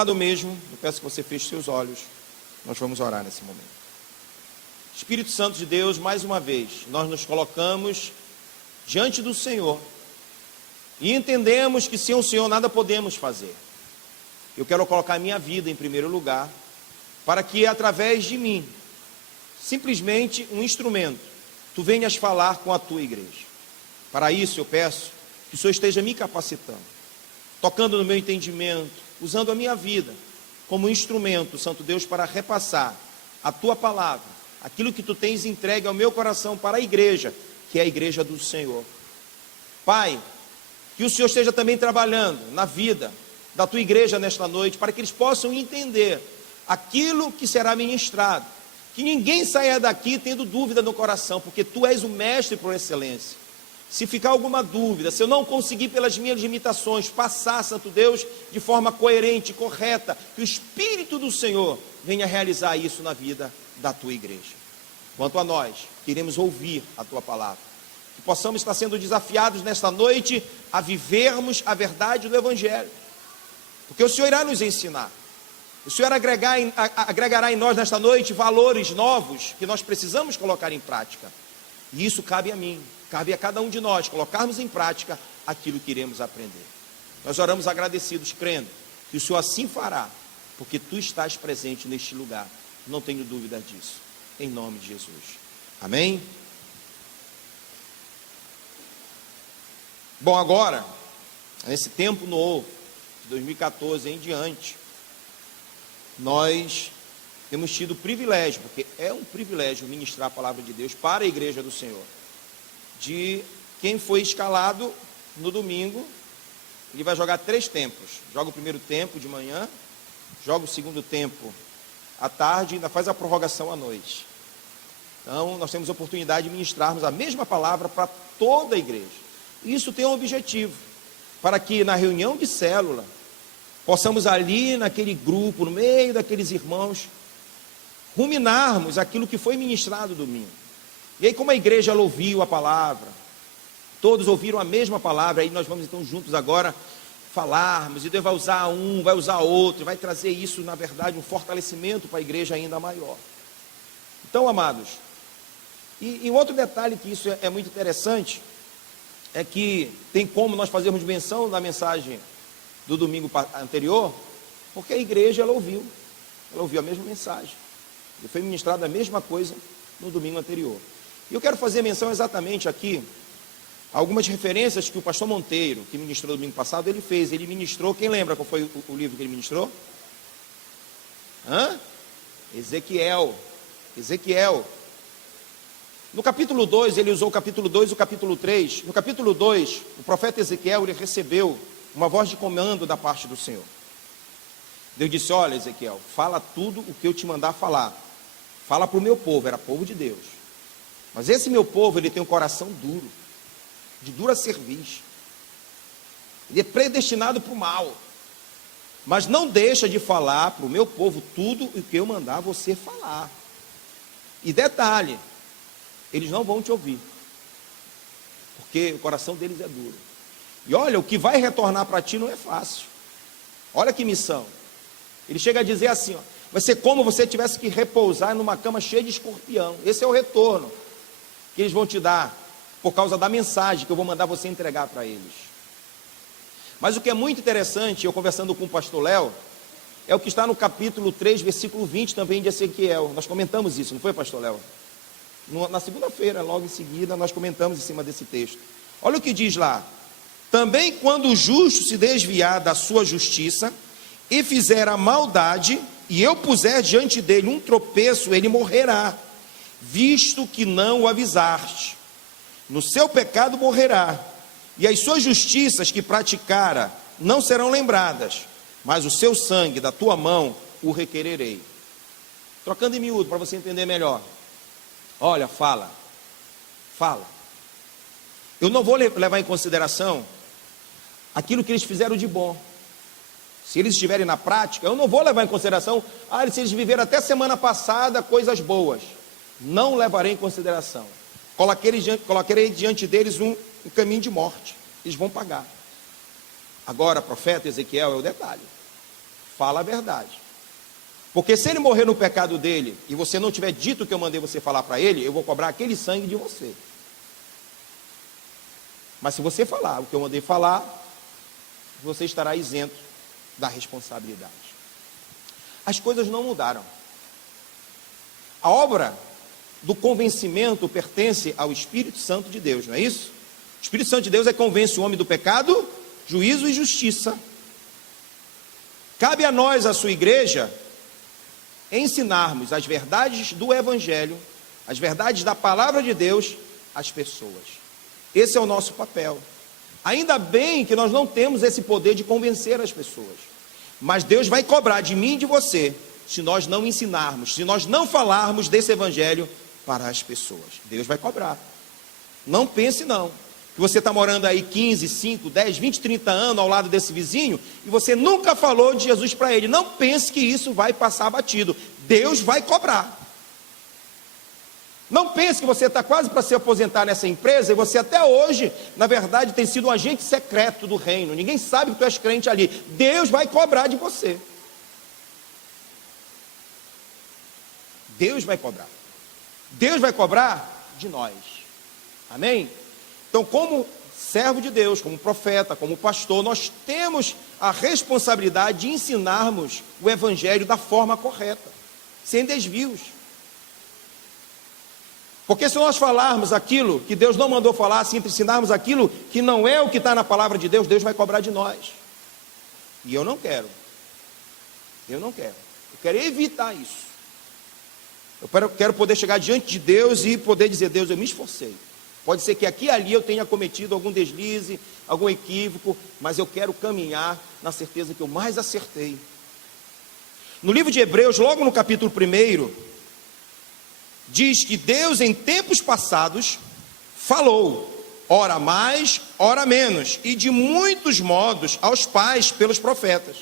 sentado mesmo, eu peço que você feche seus olhos. Nós vamos orar nesse momento. Espírito Santo de Deus, mais uma vez, nós nos colocamos diante do Senhor e entendemos que sem o Senhor nada podemos fazer. Eu quero colocar a minha vida em primeiro lugar, para que através de mim, simplesmente um instrumento, tu venhas falar com a tua igreja. Para isso eu peço que o Senhor esteja me capacitando, tocando no meu entendimento, usando a minha vida como instrumento, Santo Deus, para repassar a tua palavra, aquilo que tu tens entregue ao meu coração para a igreja, que é a igreja do Senhor. Pai, que o Senhor esteja também trabalhando na vida da tua igreja nesta noite, para que eles possam entender aquilo que será ministrado, que ninguém saia daqui tendo dúvida no coração, porque tu és o mestre por excelência. Se ficar alguma dúvida, se eu não conseguir pelas minhas limitações passar, Santo Deus, de forma coerente, correta, que o Espírito do Senhor venha realizar isso na vida da tua igreja. Quanto a nós, queremos ouvir a tua palavra, que possamos estar sendo desafiados nesta noite a vivermos a verdade do Evangelho, porque o Senhor irá nos ensinar. O Senhor agregará em nós nesta noite valores novos que nós precisamos colocar em prática. E isso cabe a mim, cabe a cada um de nós colocarmos em prática aquilo que iremos aprender. Nós oramos agradecidos, crendo que o Senhor assim fará, porque tu estás presente neste lugar. Não tenho dúvida disso. Em nome de Jesus. Amém? Bom, agora, nesse tempo novo, de 2014 em diante, nós temos tido o privilégio, porque é um privilégio ministrar a palavra de Deus para a igreja do Senhor, de quem foi escalado no domingo. Ele vai jogar 3 tempos, joga o primeiro tempo de manhã, joga o segundo tempo à tarde e ainda faz a prorrogação à noite. Então nós temos a oportunidade de ministrarmos a mesma palavra para toda a igreja. Isso tem um objetivo, para que na reunião de célula possamos ali naquele grupo, no meio daqueles irmãos, ruminarmos aquilo que foi ministrado domingo. E aí, como a igreja ela ouviu a palavra, todos ouviram a mesma palavra, aí nós vamos então juntos agora falarmos, e Deus vai usar um, vai usar outro, vai trazer isso, na verdade, um fortalecimento para a igreja ainda maior. Então, amados, e um outro detalhe que isso é muito interessante, é que tem como nós fazermos menção da mensagem do domingo anterior, porque a igreja ela ouviu a mesma mensagem, e foi ministrada a mesma coisa no domingo anterior. E eu quero fazer menção exatamente aqui a algumas referências que o pastor Monteiro, que ministrou domingo passado, ele fez. Ele ministrou, quem lembra qual foi o livro que ele ministrou? Ezequiel. No capítulo 2, ele usou o capítulo 2 e o capítulo 3. No capítulo 2, o profeta Ezequiel, ele recebeu uma voz de comando da parte do Senhor. Deus disse: olha, Ezequiel, fala tudo o que eu te mandar falar. Fala para o meu povo, era povo de Deus. Mas esse meu povo, ele tem um coração duro, de dura cerviz. Ele é predestinado para o mal. Mas não deixa de falar para o meu povo tudo o que eu mandar você falar. E detalhe, eles não vão te ouvir, porque o coração deles é duro. E olha, o que vai retornar para ti não é fácil. Olha que missão. Ele chega a dizer assim, ó, vai ser como se você tivesse que repousar numa cama cheia de escorpião. Esse é o retorno que eles vão te dar, por causa da mensagem que eu vou mandar você entregar para eles. Mas o que é muito interessante, eu conversando com o pastor Léo, é o que está no capítulo 3, versículo 20 também de Ezequiel. Nós comentamos isso, não foi, pastor Léo? Na segunda-feira, logo em seguida, nós comentamos em cima desse texto. Olha o que diz lá: também quando o justo se desviar da sua justiça e fizer a maldade, e eu puser diante dele um tropeço, ele morrerá, visto que não o avisaste. No seu pecado morrerá, e as suas justiças que praticara não serão lembradas, mas o seu sangue da tua mão o requererei. Trocando em miúdo para você entender melhor. Olha, fala. Eu não vou levar em consideração aquilo que eles fizeram de bom. Se eles estiverem na prática, eu não vou levar em consideração, se eles viveram até semana passada coisas boas. Não levarei em consideração. Colocarei diante deles um caminho de morte. Eles vão pagar. Agora, profeta Ezequiel, é o detalhe. fala a verdade. Porque se ele morrer no pecado dele, e você não tiver dito o que eu mandei você falar para ele, eu vou cobrar aquele sangue de você. Mas se você falar o que eu mandei falar, você estará isento da responsabilidade. As coisas não mudaram. A obra do convencimento pertence ao Espírito Santo de Deus, não é isso? O Espírito Santo de Deus é que convence o homem do pecado, juízo e justiça. Cabe a nós, a sua igreja, ensinarmos as verdades do Evangelho, as verdades da palavra de Deus às pessoas. Esse é o nosso papel. Ainda bem que nós não temos esse poder de convencer as pessoas, mas Deus vai cobrar de mim e de você, se nós não ensinarmos, se nós não falarmos desse Evangelho para as pessoas. Deus vai cobrar. Não pense não, que você está morando aí 15, 5, 10, 20, 30 anos ao lado desse vizinho, e você nunca falou de Jesus para ele. Não pense que isso vai passar batido. Deus vai cobrar. Não pense que você está quase para se aposentar nessa empresa, e você até hoje, na verdade, tem sido um agente secreto do reino. Ninguém sabe que tu és crente ali. Deus vai cobrar de você. Deus vai cobrar. Deus vai cobrar de nós. Amém? Então, como servo de Deus, como profeta, como pastor, nós temos a responsabilidade de ensinarmos o Evangelho da forma correta, sem desvios. Porque se nós falarmos aquilo que Deus não mandou falar, se ensinarmos aquilo que não é o que está na palavra de Deus, Deus vai cobrar de nós. E eu não quero. Eu não quero. Eu quero evitar isso. Eu quero poder chegar diante de Deus e poder dizer: Deus, eu me esforcei. Pode ser que aqui e ali eu tenha cometido algum deslize, algum equívoco, mas eu quero caminhar na certeza que eu mais acertei. No livro de Hebreus, logo no capítulo 1, diz que Deus em tempos passados falou, ora mais, ora menos, e de muitos modos aos pais pelos profetas.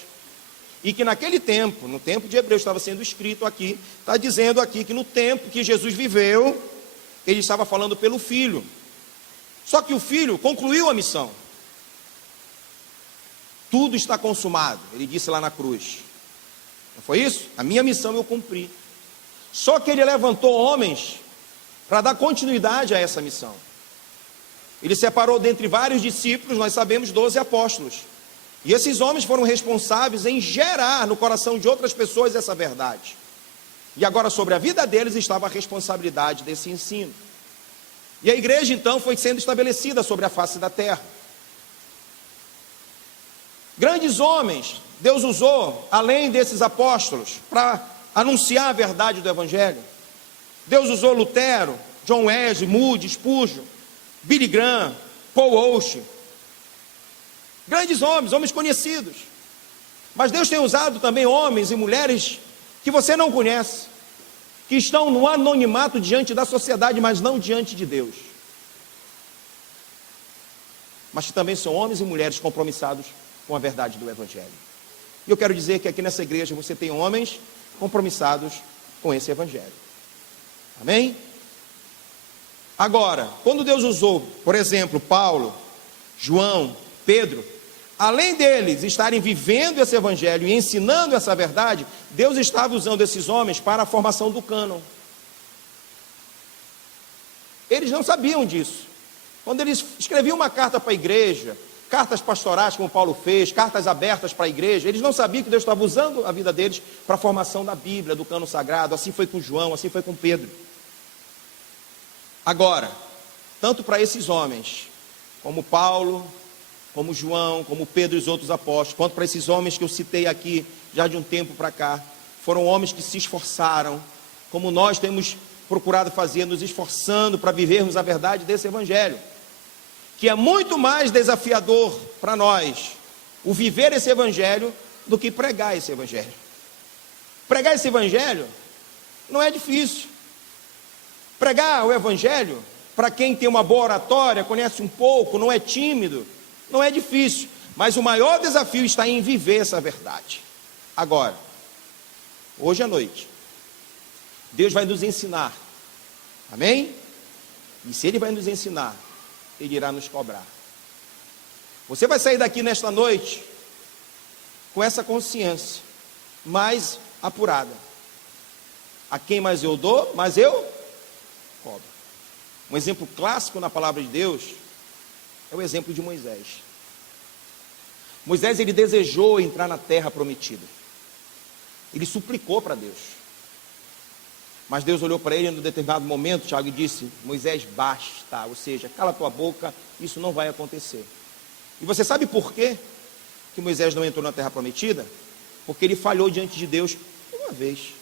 E que naquele tempo, no tempo de Hebreus, estava sendo escrito aqui, está dizendo aqui que no tempo que Jesus viveu, ele estava falando pelo Filho. Só que o Filho concluiu a missão. Tudo está consumado, ele disse lá na cruz. Não foi isso? A minha missão eu cumpri. Só que ele levantou homens para dar continuidade a essa missão. Ele separou dentre vários discípulos, nós sabemos, 12 apóstolos. E esses homens foram responsáveis em gerar no coração de outras pessoas essa verdade. E agora sobre a vida deles estava a responsabilidade desse ensino. E a igreja então foi sendo estabelecida sobre a face da terra. Grandes homens Deus usou, além desses apóstolos, para anunciar a verdade do Evangelho. Deus usou Lutero, John Wesley, Moody, Spurgeon, Billy Graham, Paul Walsh. Grandes homens, homens conhecidos. Mas Deus tem usado também homens e mulheres que você não conhece, que estão no anonimato diante da sociedade, mas não diante de Deus. Mas que também são homens e mulheres compromissados com a verdade do Evangelho. E eu quero dizer que aqui nessa igreja você tem homens compromissados com esse Evangelho. Amém? Agora, quando Deus usou, por exemplo, Paulo, João, Pedro, além deles estarem vivendo esse Evangelho e ensinando essa verdade, Deus estava usando esses homens para a formação do cânon. Eles não sabiam disso. Quando eles escreviam uma carta para a igreja, cartas pastorais como Paulo fez, cartas abertas para a igreja, eles não sabiam que Deus estava usando a vida deles para a formação da Bíblia, do cânon sagrado. Assim foi com João, assim foi com Pedro. Agora, tanto para esses homens, como Paulo, como João, como Pedro e os outros apóstolos, quanto para esses homens que eu citei aqui, já de um tempo para cá, foram homens que se esforçaram, como nós temos procurado fazer, nos esforçando para vivermos a verdade desse Evangelho, que é muito mais desafiador para nós, o viver esse Evangelho, do que pregar esse Evangelho. Pregar esse Evangelho não é difícil. Pregar o Evangelho, para quem tem uma boa oratória, conhece um pouco, não é tímido, não é difícil, mas o maior desafio está em viver essa verdade. Agora, hoje à noite, Deus vai nos ensinar, amém? E se Ele vai nos ensinar, Ele irá nos cobrar. Você vai sair daqui nesta noite com essa consciência mais apurada. A quem mais eu dou, mais eu cobro. Um exemplo clássico na palavra de Deus é o exemplo de Moisés. Moisés, ele desejou entrar na terra prometida. Ele suplicou para Deus. Mas Deus olhou para ele em um determinado momento, Tiago, e disse: Moisés, basta, ou seja, cala tua boca, isso não vai acontecer. E você sabe por quê que Moisés não entrou na terra prometida? Porque ele falhou diante de Deus uma vez.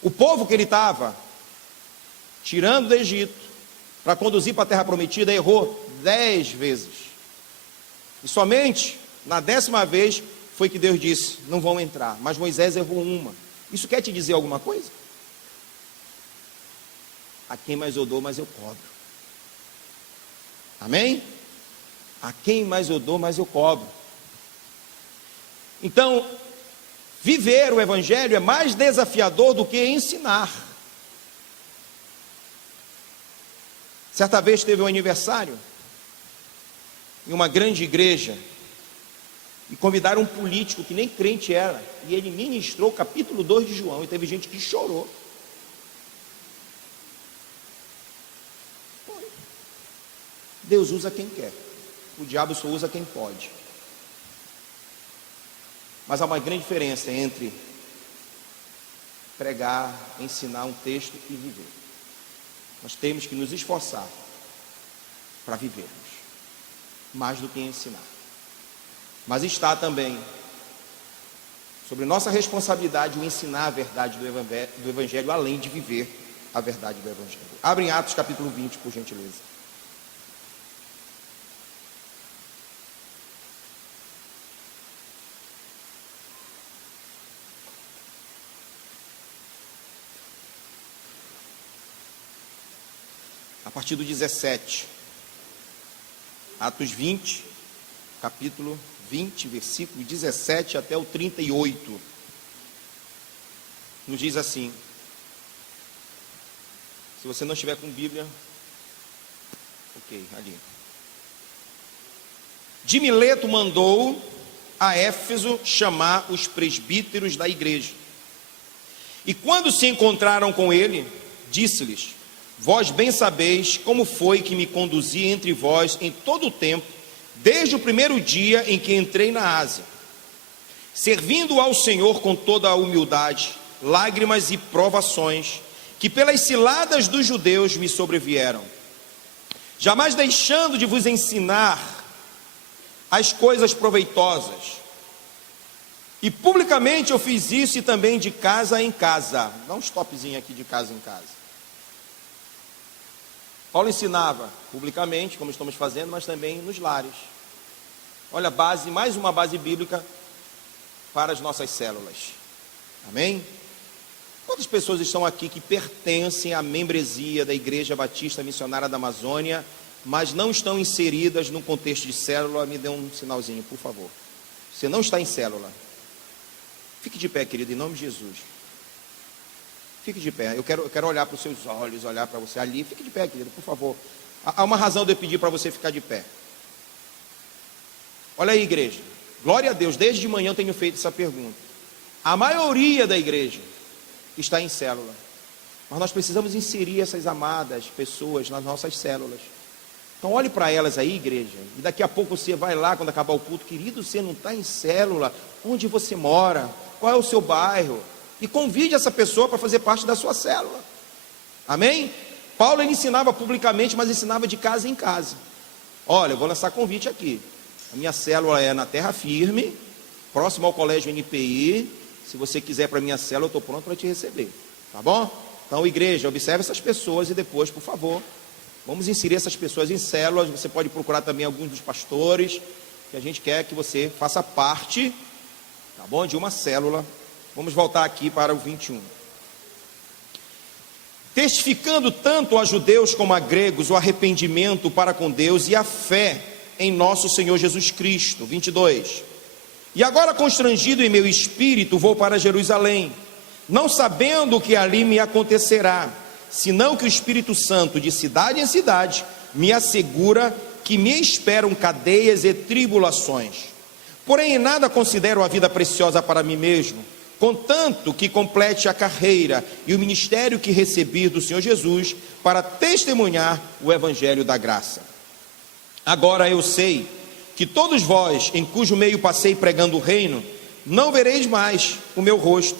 O povo que ele estava tirando do Egito para conduzir para a terra prometida errou 10 vezes. E somente na 10ª vez foi que Deus disse: não vão entrar. Mas Moisés errou uma. Isso quer te dizer alguma coisa? A quem mais eu dou, mais eu cobro. Amém? A quem mais eu dou, mais eu cobro. Então, viver o Evangelho é mais desafiador do que ensinar. Certa vez teve um aniversário em uma grande igreja e convidaram um político que nem crente era, e ele ministrou o capítulo 2 de João, e teve gente que chorou. Deus usa quem quer, o diabo só usa quem pode. Mas há uma grande diferença entre pregar, ensinar um texto e viver. Nós temos que nos esforçar para vivermos, mais do que ensinar. Mas está também sobre nossa responsabilidade o ensinar a verdade do Evangelho, além de viver a verdade do Evangelho. Abre em Atos capítulo 20, por gentileza. A partir do 17. Atos 20, capítulo 20, versículo 17 até o 38. Nos diz assim. Se você não estiver com Bíblia, ok, ali. De Mileto mandou a Éfeso chamar os presbíteros da igreja. E quando se encontraram com ele, disse-lhes: vós bem sabeis como foi que me conduzi entre vós em todo o tempo, desde o primeiro dia em que entrei na Ásia, servindo ao Senhor com toda a humildade, lágrimas e provações, que pelas ciladas dos judeus me sobrevieram, jamais deixando de vos ensinar as coisas proveitosas. E publicamente eu fiz isso, e também de casa em casa. Dá um stopzinho aqui, de casa em casa. Paulo ensinava publicamente, como estamos fazendo, mas também nos lares. Olha, mais uma base bíblica para as nossas células. Amém? Quantas pessoas estão aqui que pertencem à membresia da Igreja Batista Missionária da Amazônia, mas não estão inseridas no contexto de célula? Me dê um sinalzinho, por favor. Você não está em célula. Fique de pé, querido, em nome de Jesus. Fique de pé. Eu quero olhar para os seus olhos, olhar para você ali. Fique de pé, querido, por favor. Há uma razão de eu pedir para você ficar de pé. Olha aí, igreja. Glória a Deus, desde de manhã eu tenho feito essa pergunta. A maioria da igreja está em célula. Mas nós precisamos inserir essas amadas pessoas nas nossas células. Então olhe para elas aí, igreja. E daqui a pouco você vai lá, quando acabar o culto. Querido, você não está em célula. Onde você mora? Qual é o seu bairro? E convide essa pessoa para fazer parte da sua célula. Amém? Paulo, ele ensinava publicamente, mas ensinava de casa em casa. Olha, eu vou lançar convite aqui. A minha célula é na Terra Firme, próximo ao colégio NPI. Se você quiser para a minha célula, eu estou pronto para te receber. Tá bom? Então, igreja, observe essas pessoas e depois, por favor, vamos inserir essas pessoas em células. Você pode procurar também alguns dos pastores, que a gente quer que você faça parte, tá bom, de uma célula. Vamos voltar aqui para o 21. Testificando tanto a judeus como a gregos o arrependimento para com Deus e a fé em nosso Senhor Jesus Cristo. 22. E agora, constrangido em meu espírito, vou para Jerusalém, não sabendo o que ali me acontecerá, senão que o Espírito Santo, de cidade em cidade, me assegura que me esperam cadeias e tribulações. Porém, em nada considero a vida preciosa para mim mesmo, contanto que complete a carreira e o ministério que recebi do Senhor Jesus para testemunhar o evangelho da graça. Agora eu sei que todos vós, em cujo meio passei pregando o reino, não vereis mais o meu rosto.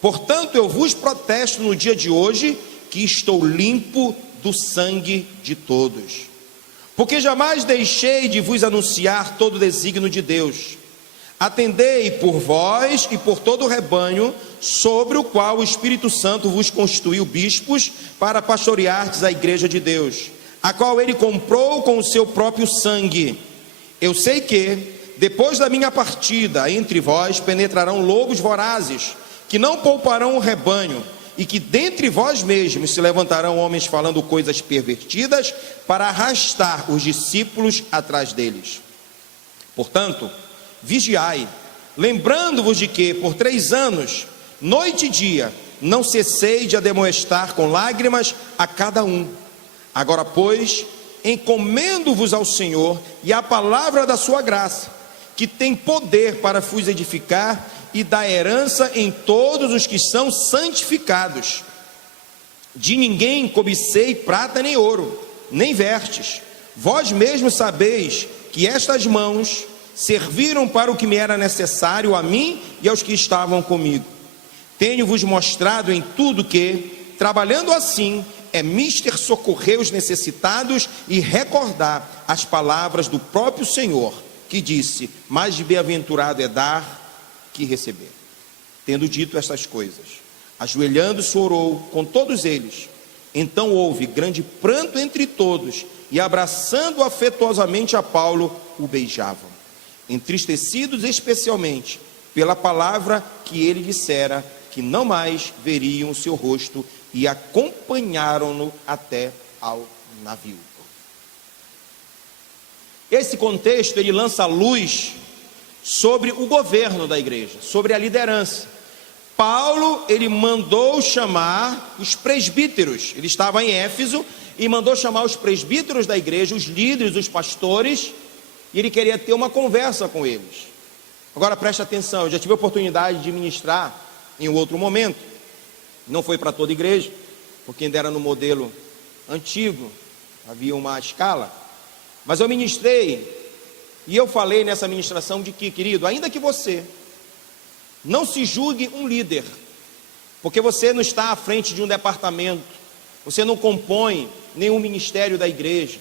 Portanto, eu vos protesto no dia de hoje que estou limpo do sangue de todos. Porque jamais deixei de vos anunciar todo o desígnio de Deus. Atendei por vós e por todo o rebanho, sobre o qual o Espírito Santo vos constituiu bispos, para pastoreardes a igreja de Deus, a qual ele comprou com o seu próprio sangue. Eu sei que, depois da minha partida, entre vós penetrarão lobos vorazes, que não pouparão o rebanho, e que dentre vós mesmos se levantarão homens falando coisas pervertidas, para arrastar os discípulos atrás deles. Portanto, vigiai, lembrando-vos de que, por 3 anos, noite e dia, não cessei de admoestar com lágrimas a cada um. Agora, pois, encomendo-vos ao Senhor e à palavra da sua graça, que tem poder para vos edificar e dar herança em todos os que são santificados. De ninguém cobicei prata nem ouro, nem vestes. Vós mesmos sabeis que estas mãos serviram para o que me era necessário a mim e aos que estavam comigo. Tenho-vos mostrado em tudo que, trabalhando assim, é mister socorrer os necessitados e recordar as palavras do próprio Senhor, que disse: mais de bem-aventurado é dar que receber. Tendo dito estas coisas, ajoelhando-se orou com todos eles. Então houve grande pranto entre todos, e abraçando afetuosamente a Paulo, o beijavam, entristecidos especialmente pela palavra que ele dissera, que não mais veriam o seu rosto, e acompanharam-no até ao navio. Esse contexto, ele lança luz sobre o governo da igreja, sobre a liderança. Paulo, ele mandou chamar os presbíteros. Ele estava em Éfeso e mandou chamar os presbíteros da igreja, os líderes, os pastores, e ele queria ter uma conversa com eles. Agora preste atenção, eu já tive a oportunidade de ministrar em um outro momento, não foi para toda a igreja, porque ainda era no modelo antigo, havia uma escala, mas eu ministrei, e eu falei nessa ministração de que, querido, ainda que você não se julgue um líder, porque você não está à frente de um departamento, você não compõe nenhum ministério da igreja,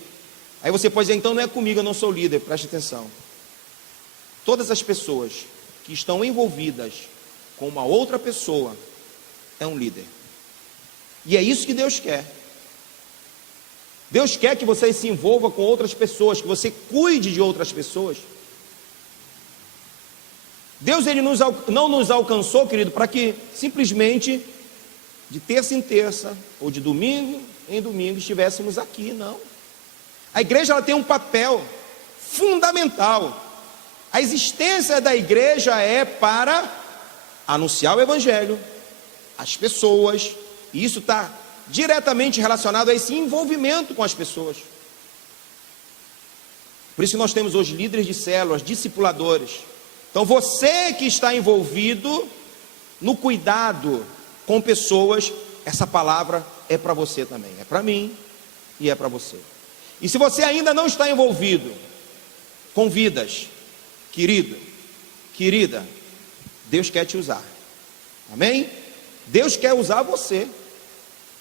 aí você pode dizer: então não é comigo, eu não sou líder. Preste atenção, todas as pessoas que estão envolvidas com uma outra pessoa é um líder, e é isso que Deus quer. Deus quer que você se envolva com outras pessoas, que você cuide de outras pessoas. Deus, ele não nos alcançou, querido, para que simplesmente de terça em terça, ou de domingo em domingo, estivéssemos aqui, não. A igreja, ela tem um papel fundamental. A existência da igreja é para anunciar o evangelho às pessoas, e isso está diretamente relacionado a esse envolvimento com as pessoas. Por isso que nós temos hoje líderes de células, discipuladores. Então você que está envolvido no cuidado com pessoas, essa palavra é para você também, é para mim e é para você. E se você ainda não está envolvido com vidas, querido, querida, Deus quer te usar, amém? Deus quer usar você.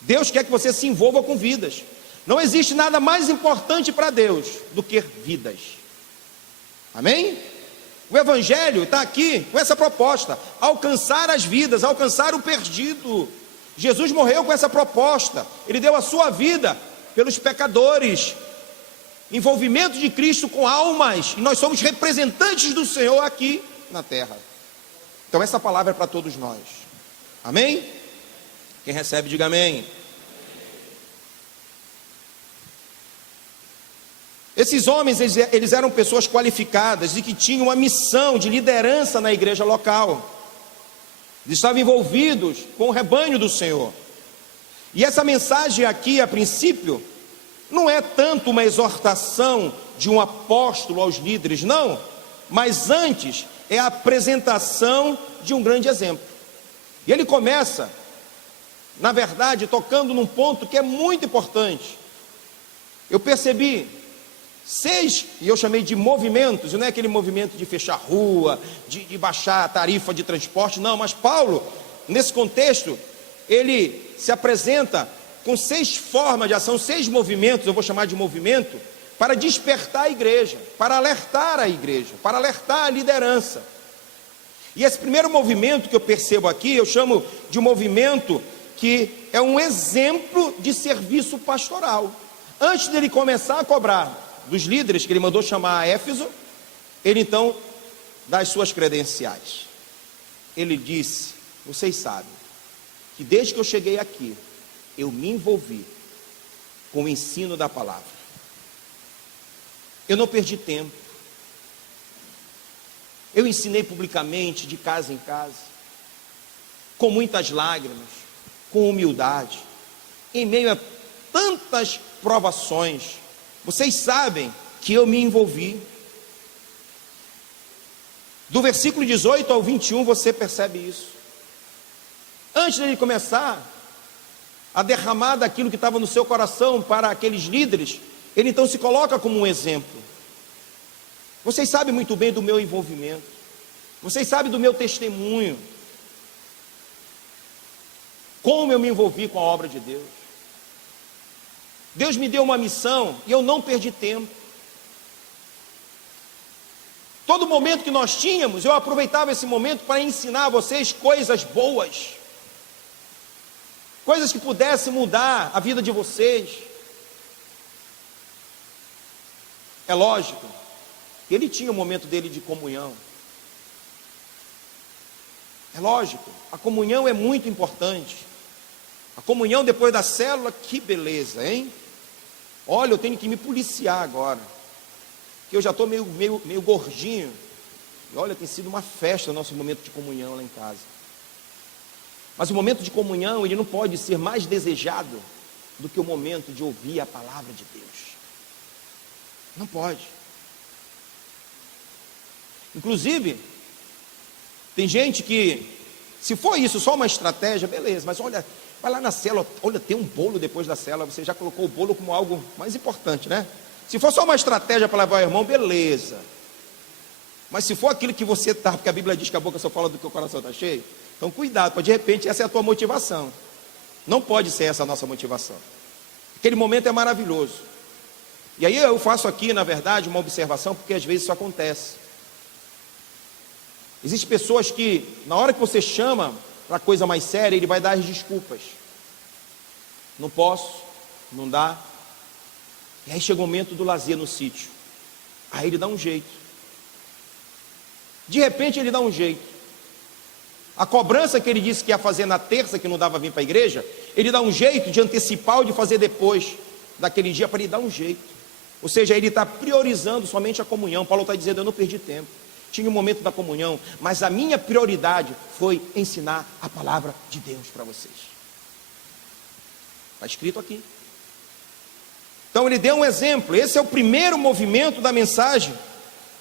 Deus quer que você se envolva com vidas. Não existe nada mais importante para Deus do que vidas, amém? O evangelho está aqui com essa proposta: alcançar as vidas, alcançar o perdido. Jesus morreu com essa proposta, ele deu a sua vida pelos pecadores, envolvimento de Cristo com almas, e nós somos representantes do Senhor aqui na terra. Então essa palavra é para todos nós, amém? Quem recebe, diga amém. Esses homens, eles eram pessoas qualificadas e que tinham uma missão de liderança na igreja local. Eles estavam envolvidos com o rebanho do Senhor. E essa mensagem aqui, a princípio, não é tanto uma exortação de um apóstolo aos líderes, não. mas antes é a apresentação de um grande exemplo. E ele começa, na verdade, tocando num ponto que é muito importante. Eu percebi 6, e eu chamei de movimentos, e não é aquele movimento de fechar rua, de baixar a tarifa de transporte, não, mas Paulo, nesse contexto, ele se apresenta com 6 formas de ação, 6 movimentos, eu vou chamar de movimento, para despertar a igreja, para alertar a igreja, para alertar a liderança. E esse primeiro movimento que eu percebo aqui, eu chamo de um movimento que é um exemplo de serviço pastoral. Antes dele começar a cobrar dos líderes que ele mandou chamar a Éfeso, ele então dá as suas credenciais. Ele disse: vocês sabem que desde que eu cheguei aqui, eu me envolvi com o ensino da palavra. Eu não perdi tempo. Eu ensinei publicamente, de casa em casa, com muitas lágrimas, com humildade, em meio a tantas provações. Vocês sabem que eu me envolvi. Do versículo 18 ao 21 você percebe isso. Antes de ele começar a derramar daquilo que estava no seu coração para aqueles líderes, ele então se coloca como um exemplo. Vocês sabem muito bem do meu envolvimento. Vocês sabem do meu testemunho. Como eu me envolvi com a obra de Deus. Deus me deu uma missão e eu não perdi tempo. Todo momento que nós tínhamos, eu aproveitava esse momento para ensinar a vocês coisas boas. Coisas que pudessem mudar a vida de vocês. É lógico, ele tinha o momento dele de comunhão. É lógico, a comunhão é muito importante. A comunhão depois da célula, que beleza, hein? Olha, eu tenho que me policiar agora, que eu já estou meio gordinho. E olha, tem sido uma festa o nosso momento de comunhão lá em casa. Mas o momento de comunhão, ele não pode ser mais desejado do que o momento de ouvir a palavra de Deus. Não pode. Inclusive, tem gente que, se for isso, só uma estratégia, beleza, mas olha, vai lá na célula, olha, tem um bolo depois da célula, você já colocou o bolo como algo mais importante, né? Se for só uma estratégia para levar o irmão, beleza. Mas se for aquilo que você está, porque a Bíblia diz que a boca só fala do que o coração está cheio, então cuidado, porque de repente essa é a tua motivação. Não pode ser essa a nossa motivação. Aquele momento é maravilhoso. E aí eu faço aqui, na verdade, uma observação, porque às vezes isso acontece. Existem pessoas que, na hora que você chama para coisa mais séria, ele vai dar as desculpas. Não posso, não dá. E aí chega o momento do lazer no sítio. Aí ele dá um jeito. De repente ele dá um jeito. A cobrança que ele disse que ia fazer na terça, que não dava vir para a igreja, ele dá um jeito de antecipar ou de fazer depois daquele dia, para ele dar um jeito. Ou seja, ele está priorizando somente a comunhão. Paulo está dizendo: eu não perdi tempo. Tinha o momento da comunhão, mas a minha prioridade foi ensinar a palavra de Deus para vocês. Está escrito aqui. Então ele deu um exemplo. Esse é o primeiro movimento da mensagem,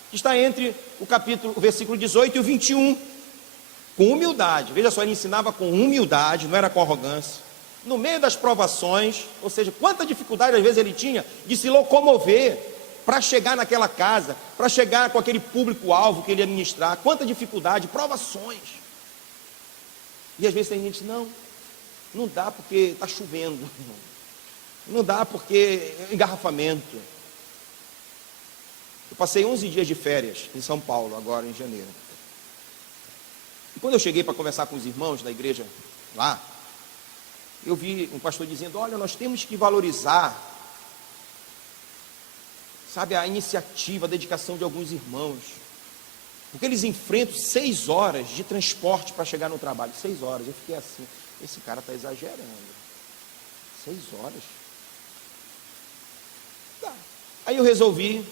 que está entre o versículo 18 e o 21. Com humildade. Veja só, ele ensinava com humildade, não era com arrogância. No meio das provações, ou seja, quanta dificuldade às vezes ele tinha de se locomover para chegar naquela casa, para chegar com aquele público-alvo que ele ia ministrar. Quanta dificuldade, provações. E às vezes tem gente: não dá porque está chovendo. Não dá porque é engarrafamento. Eu passei 11 dias de férias em São Paulo, agora em janeiro. E quando eu cheguei para conversar com os irmãos da igreja lá, eu vi um pastor dizendo: olha, nós temos que valorizar, sabe, a iniciativa, a dedicação de alguns irmãos, porque eles enfrentam 6 horas de transporte para chegar no trabalho. 6 horas, eu fiquei assim: esse cara está exagerando. 6 horas? Tá. Aí eu resolvi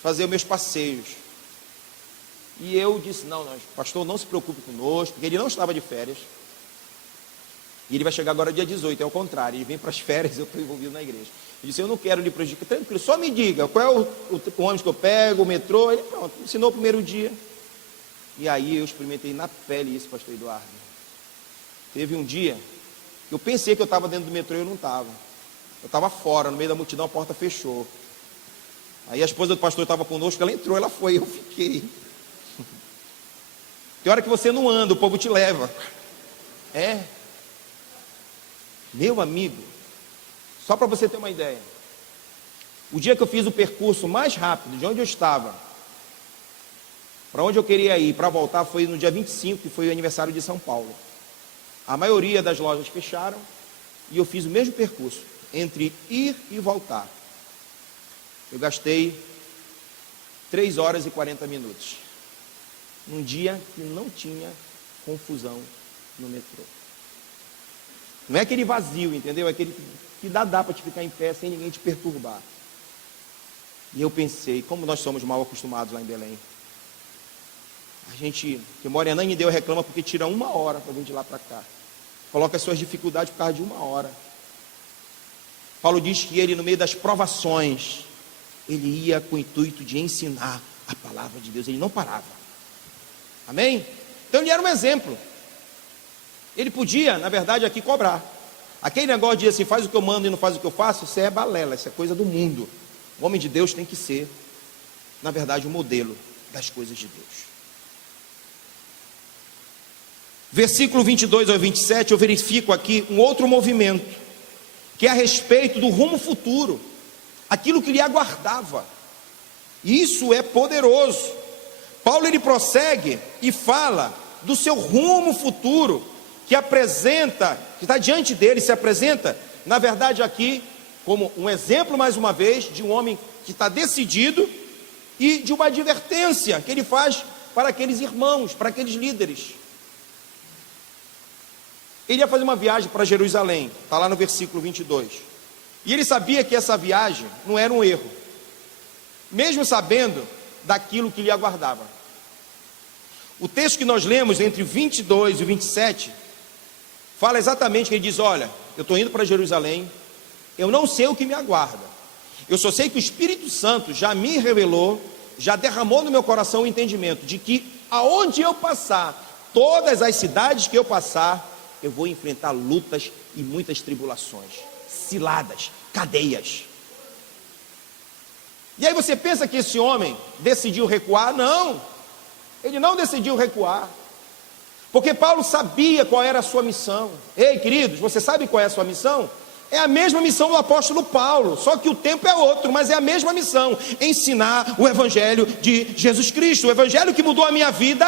fazer os meus passeios. E eu disse: não, pastor, não se preocupe conosco, porque ele não estava de férias. E ele vai chegar agora dia 18, é o contrário, ele vem para as férias, eu estou envolvido na igreja. Eu disse, eu não quero lhe prejudicar, tranquilo, só me diga, qual é o ônibus que eu pego, o metrô. Ele, pronto, ensinou o primeiro dia. E aí eu experimentei na pele isso, pastor Eduardo. Teve um dia que eu pensei que eu estava dentro do metrô e eu não estava. Eu estava fora, no meio da multidão, a porta fechou. Aí a esposa do pastor estava conosco, ela entrou, ela foi, eu fiquei. Tem hora que você não anda, o povo te leva. É. Meu amigo, só para você ter uma ideia. O dia que eu fiz o percurso mais rápido, de onde eu estava, para onde eu queria ir, para voltar, foi no dia 25, que foi o aniversário de São Paulo. A maioria das lojas fecharam, e eu fiz o mesmo percurso, entre ir e voltar. Eu gastei 3 horas e 40 minutos. Num dia que não tinha confusão no metrô. Não é aquele vazio, entendeu? É aquele que dá para te ficar em pé sem ninguém te perturbar. E eu pensei, como nós somos mal acostumados lá em Belém. A gente que mora em Ananindeua reclama porque tira 1 hora para vir de lá para cá. Coloca as suas dificuldades por causa de 1 hora. Paulo diz que ele, no meio das provações, ele ia com o intuito de ensinar a palavra de Deus. Ele não parava. Amém? Então ele era um exemplo. Ele podia, na verdade, aqui cobrar. Aquele negócio de assim, faz o que eu mando e não faz o que eu faço, isso é balela, isso é coisa do mundo. O homem de Deus tem que ser, na verdade, o modelo das coisas de Deus. Versículo 22 ao 27, eu verifico aqui um outro movimento, que é a respeito do rumo futuro, aquilo que lhe aguardava. Isso é poderoso. Paulo ele prossegue e fala do seu rumo futuro, que apresenta, que está diante dele, se apresenta, na verdade aqui, como um exemplo mais uma vez, de um homem que está decidido e de uma advertência que ele faz para aqueles irmãos, para aqueles líderes. Ele ia fazer uma viagem para Jerusalém, está lá no versículo 22, e ele sabia que essa viagem não era um erro, mesmo sabendo daquilo que lhe aguardava. O texto que nós lemos entre 22 e 27 fala exatamente que ele diz, olha, eu estou indo para Jerusalém, eu não sei o que me aguarda, eu só sei que o Espírito Santo já me revelou, já derramou no meu coração o entendimento de que aonde eu passar, todas as cidades que eu passar, eu vou enfrentar lutas e muitas tribulações, ciladas, cadeias. E aí você pensa que esse homem decidiu recuar? Não, ele não decidiu recuar, porque Paulo sabia qual era a sua missão. Ei, queridos, você sabe qual é a sua missão? É a mesma missão do apóstolo Paulo, só que o tempo é outro, mas é a mesma missão, ensinar o evangelho de Jesus Cristo. O evangelho que mudou a minha vida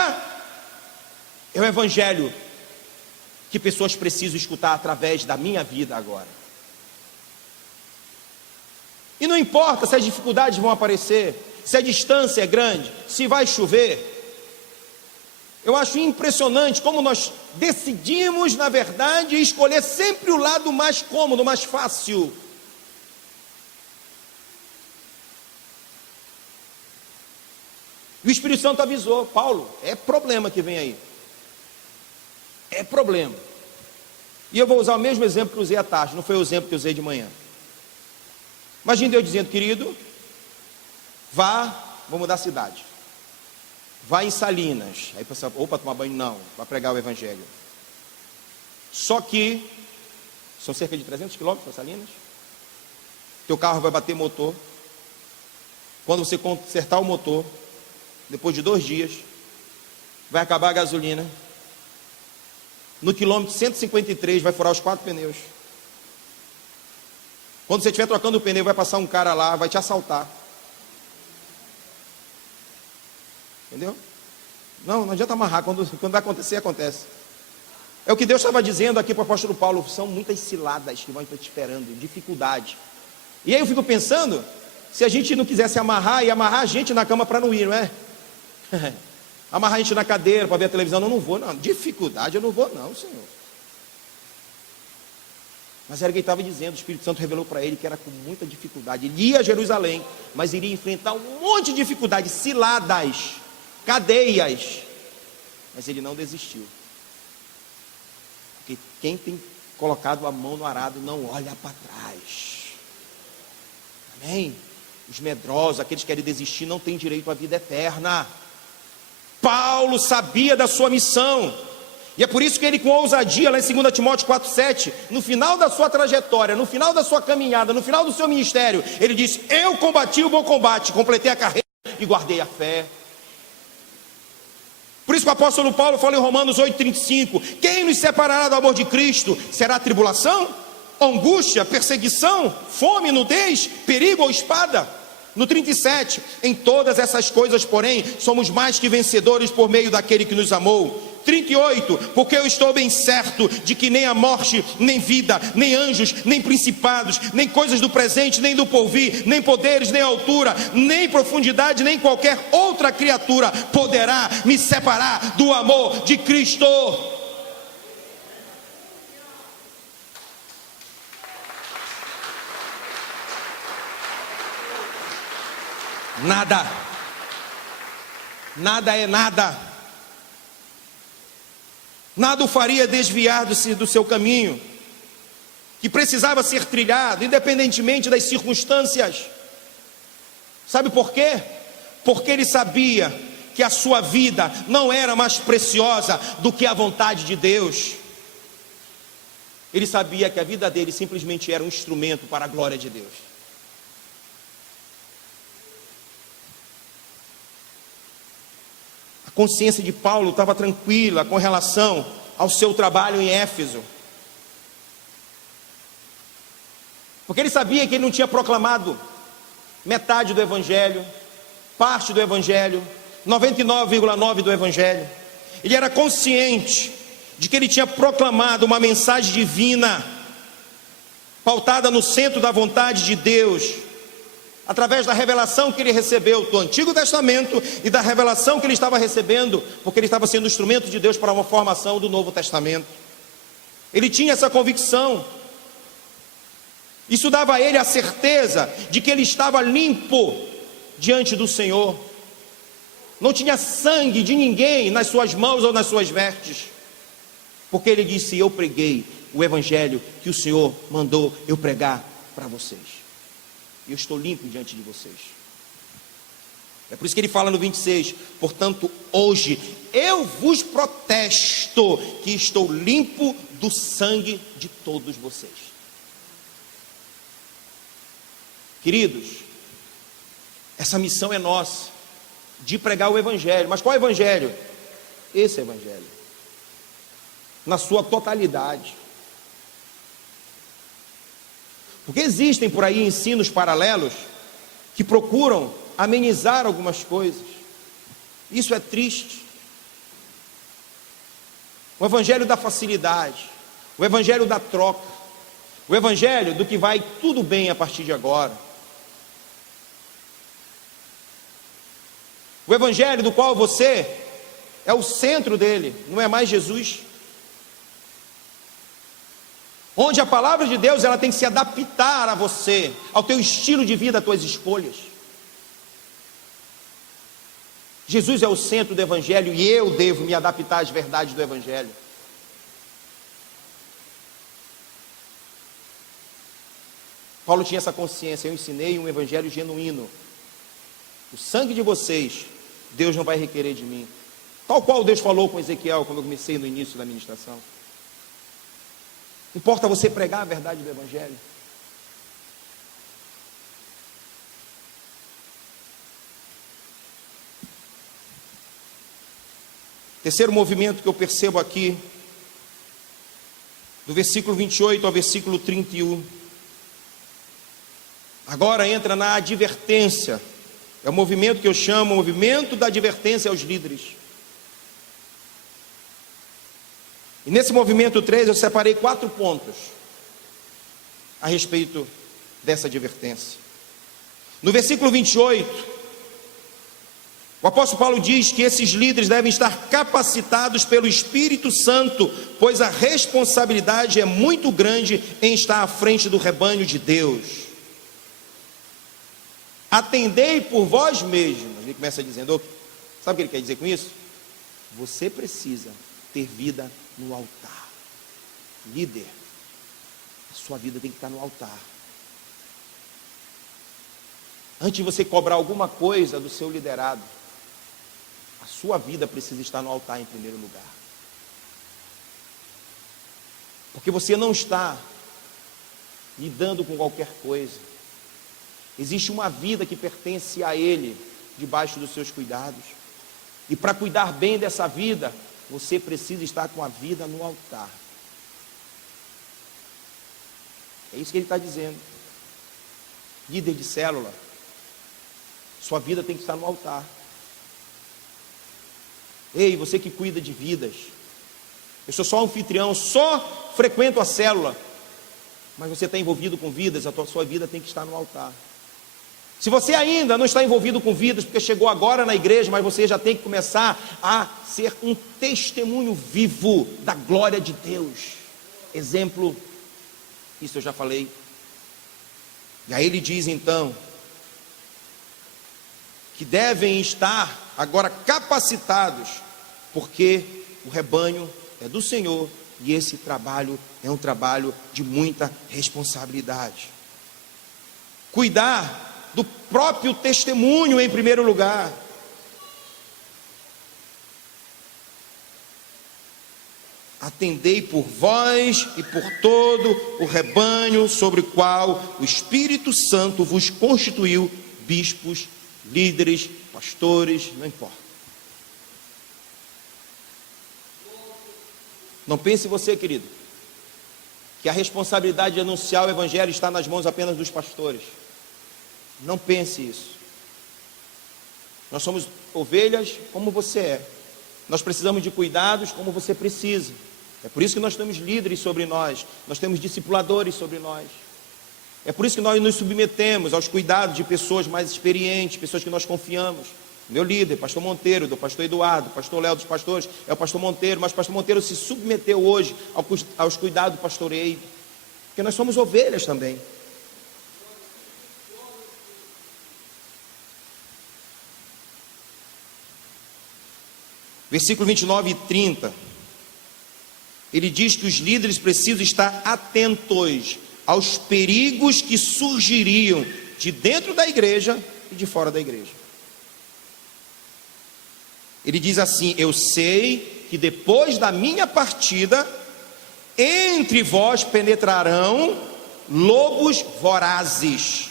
é o evangelho que pessoas precisam escutar através da minha vida agora. E não importa se as dificuldades vão aparecer, se a distância é grande, se vai chover. Eu acho impressionante como nós decidimos, na verdade, escolher sempre o lado mais cômodo, mais fácil. E o Espírito Santo avisou, Paulo, é problema que vem aí. É problema. E eu vou usar o mesmo exemplo que usei à tarde, não foi o exemplo que eu usei de manhã. Imagine Deus dizendo, querido, vá, vou mudar a cidade. Vá em Salinas. Aí você, ou para tomar banho, não, para pregar o evangelho. Só que, são cerca de 300 quilômetros para Salinas. Teu carro vai bater motor. Quando você consertar o motor, depois de 2 dias, vai acabar a gasolina. No quilômetro 153 vai furar os 4 pneus. Quando você estiver trocando o pneu, vai passar um cara lá, vai te assaltar. Entendeu? Não adianta amarrar, quando vai acontecer, acontece. É o que Deus estava dizendo aqui para o apóstolo Paulo, são muitas ciladas que vão estar te esperando, dificuldade. E aí eu fico pensando, se a gente não quisesse amarrar, e amarrar a gente na cama para não ir, não é? Amarrar a gente na cadeira para ver a televisão, não vou não, dificuldade eu não vou não, Senhor. Mas era o que ele estava dizendo, o Espírito Santo revelou para ele que era com muita dificuldade. Ele ia a Jerusalém, mas iria enfrentar um monte de dificuldades, ciladas, cadeias. Mas ele não desistiu. Porque quem tem colocado a mão no arado não olha para trás. Amém? Os medrosos, aqueles que querem desistir, não têm direito à vida eterna. Paulo sabia da sua missão, e é por isso que ele, com ousadia, lá em 2 Timóteo 4,7, no final da sua trajetória, no final da sua caminhada, no final do seu ministério, ele disse: eu combati o bom combate, completei a carreira e guardei a fé. Por isso que o apóstolo Paulo fala em Romanos 8,35: quem nos separará do amor de Cristo? Será tribulação, angústia, perseguição, fome, nudez, perigo ou espada? No 37, em todas essas coisas, porém, somos mais que vencedores por meio daquele que nos amou. 38, porque eu estou bem certo de que nem a morte, nem vida, nem anjos, nem principados, nem coisas do presente, nem do porvir, nem poderes, nem altura, nem profundidade, nem qualquer outra criatura poderá me separar do amor de Cristo. Nada, nada é nada. Nada o faria desviar do seu caminho, que precisava ser trilhado, independentemente das circunstâncias. Sabe por quê? Porque ele sabia que a sua vida não era mais preciosa do que a vontade de Deus. Ele sabia que a vida dele simplesmente era um instrumento para a glória de Deus. A consciência de Paulo estava tranquila com relação ao seu trabalho em Éfeso, porque ele sabia que ele não tinha proclamado metade do Evangelho, parte do Evangelho, 99,9% do Evangelho. Ele era consciente de que ele tinha proclamado uma mensagem divina, pautada no centro da vontade de Deus, através da revelação que ele recebeu do Antigo Testamento e da revelação que ele estava recebendo, porque ele estava sendo instrumento de Deus para uma formação do Novo Testamento. Ele tinha essa convicção. Isso dava a ele a certeza de que ele estava limpo diante do Senhor. Não tinha sangue de ninguém nas suas mãos ou nas suas vestes, porque ele disse: eu preguei o Evangelho que o Senhor mandou eu pregar para vocês. E eu estou limpo diante de vocês. É por isso que ele fala no 26: portanto, hoje eu vos protesto que estou limpo do sangue de todos vocês. Queridos, essa missão é nossa, de pregar o Evangelho. Mas qual Evangelho? Esse Evangelho, na sua totalidade. Porque existem por aí ensinos paralelos que procuram amenizar algumas coisas. Isso é triste. O Evangelho da facilidade, o Evangelho da troca, o Evangelho do que vai tudo bem a partir de agora, o Evangelho do qual você é o centro dele, não é mais Jesus. Onde a palavra de Deus ela tem que se adaptar a você, ao teu estilo de vida, às tuas escolhas. Jesus é o centro do Evangelho e eu devo me adaptar às verdades do Evangelho. Paulo tinha essa consciência: eu ensinei um Evangelho genuíno. O sangue de vocês, Deus não vai requerer de mim. Tal qual Deus falou com Ezequiel, quando eu comecei no início da ministração. Importa você pregar a verdade do Evangelho. Terceiro movimento que eu percebo aqui, do versículo 28 ao versículo 31. Agora entra na advertência. É o movimento que eu chamo, o movimento da advertência aos líderes. E nesse movimento 3 eu separei 4 pontos a respeito dessa advertência. No versículo 28, o apóstolo Paulo diz que esses líderes devem estar capacitados pelo Espírito Santo, pois a responsabilidade é muito grande em estar à frente do rebanho de Deus. Atendei por vós mesmos. Ele começa dizendo, sabe o que ele quer dizer com isso? Você precisa ter vida no altar. Líder, a sua vida tem que estar no altar. Antes de você cobrar alguma coisa do seu liderado, a sua vida precisa estar no altar em primeiro lugar. Porque você não está lidando com qualquer coisa. Existe uma vida que pertence a Ele, debaixo dos seus cuidados. E para cuidar bem dessa vida, você precisa estar com a vida no altar. É isso que ele está dizendo. Líder de célula, sua vida tem que estar no altar. Ei, você que cuida de vidas, eu sou só anfitrião, só frequento a célula, mas você está envolvido com vidas, sua vida tem que estar no altar. Se você ainda não está envolvido com vidas, porque chegou agora na igreja, mas você já tem que começar a ser um testemunho vivo da glória de Deus. Exemplo, isso eu já falei. E aí ele diz então, que devem estar agora capacitados, porque o rebanho é do Senhor, e esse trabalho é um trabalho de muita responsabilidade. Cuidar do próprio testemunho em primeiro lugar. Atendei por vós e por todo o rebanho sobre o qual o Espírito Santo vos constituiu bispos, líderes, pastores, não importa. Não pense você, querido, que a responsabilidade de anunciar o Evangelho está nas mãos apenas dos pastores. Não pense isso. Nós somos ovelhas como você é. Nós precisamos de cuidados como você precisa. É por isso que nós temos líderes sobre nós. Nós temos discipuladores sobre nós. É por isso que nós nos submetemos aos cuidados de pessoas mais experientes, pessoas que nós confiamos. Meu líder, pastor Monteiro, do pastor Eduardo, pastor Léo dos pastores, é o pastor Monteiro, mas o pastor Monteiro se submeteu hoje aos cuidados do pastor Eide, porque nós somos ovelhas também. Versículo 29 e 30, ele diz que os líderes precisam estar atentos aos perigos que surgiriam de dentro da igreja e de fora da igreja. Ele diz assim: eu sei que depois da minha partida, entre vós penetrarão lobos vorazes,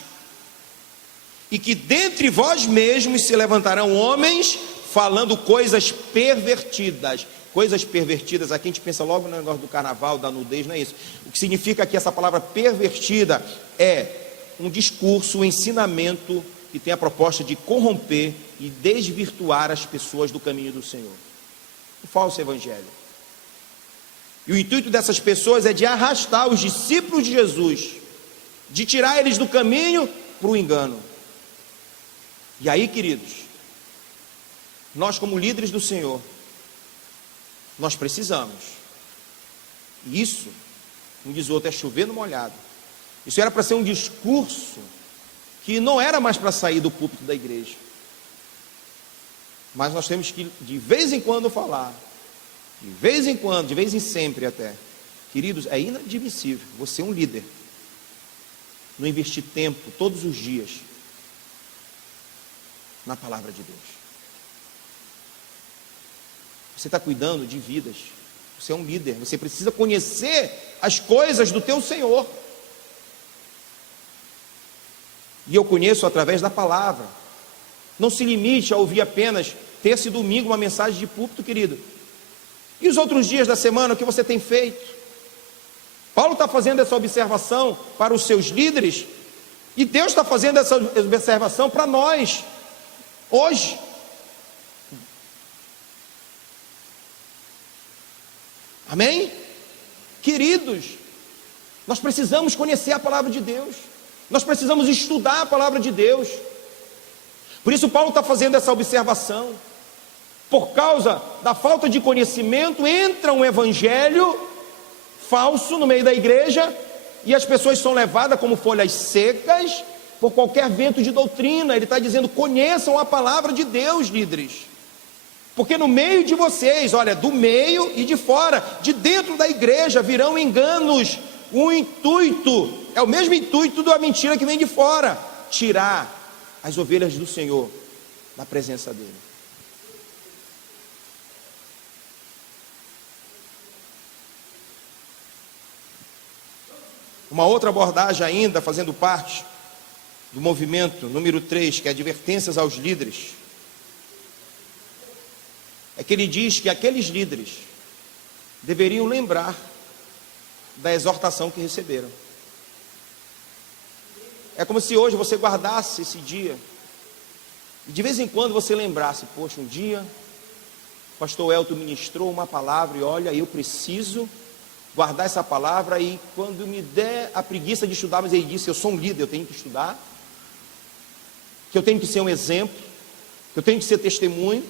e que dentre vós mesmos se levantarão homens falando coisas pervertidas. Coisas pervertidas, aqui a gente pensa logo no negócio do carnaval, da nudez, não é isso. O que significa que essa palavra pervertida é um discurso, um ensinamento que tem a proposta de corromper e desvirtuar as pessoas do caminho do Senhor. O falso evangelho. E o intuito dessas pessoas é de arrastar os discípulos de Jesus, de tirar eles do caminho para o engano. E aí, queridos, nós como líderes do Senhor, nós precisamos. E isso, como diz o outro, é chover no molhado. Isso era para ser um discurso que não era mais para sair do púlpito da igreja. Mas nós temos que, de vez em quando, falar. De vez em quando, de vez em sempre até. Queridos, é inadmissível você, um líder, não investir tempo, todos os dias, na palavra de Deus. Você está cuidando de vidas. Você é um líder. Você precisa conhecer as coisas do teu Senhor. E eu conheço através da palavra. Não se limite a ouvir apenas terça e domingo uma mensagem de púlpito, querido. E os outros dias da semana, o que você tem feito? Paulo está fazendo essa observação para os seus líderes. E Deus está fazendo essa observação para nós, hoje. Amém? Queridos, nós precisamos conhecer a palavra de Deus. Nós precisamos estudar a palavra de Deus. Por isso Paulo está fazendo essa observação. Por causa da falta de conhecimento, entra um evangelho falso no meio da igreja, e as pessoas são levadas como folhas secas por qualquer vento de doutrina. Ele está dizendo: conheçam a palavra de Deus, líderes. Porque no meio de vocês, olha, do meio e de fora, de dentro da igreja, virão enganos. O intuito é o mesmo intuito da mentira que vem de fora: tirar as ovelhas do Senhor na presença dele. Uma outra abordagem ainda, fazendo parte do movimento número 3, que é advertências aos líderes, é que ele diz que aqueles líderes deveriam lembrar da exortação que receberam. É como se hoje você guardasse esse dia e de vez em quando você lembrasse: poxa, um dia o pastor Elton ministrou uma palavra e olha, eu preciso guardar essa palavra, e quando me der a preguiça de estudar, mas ele disse: eu sou um líder, eu tenho que estudar, que eu tenho que ser um exemplo, que eu tenho que ser testemunho.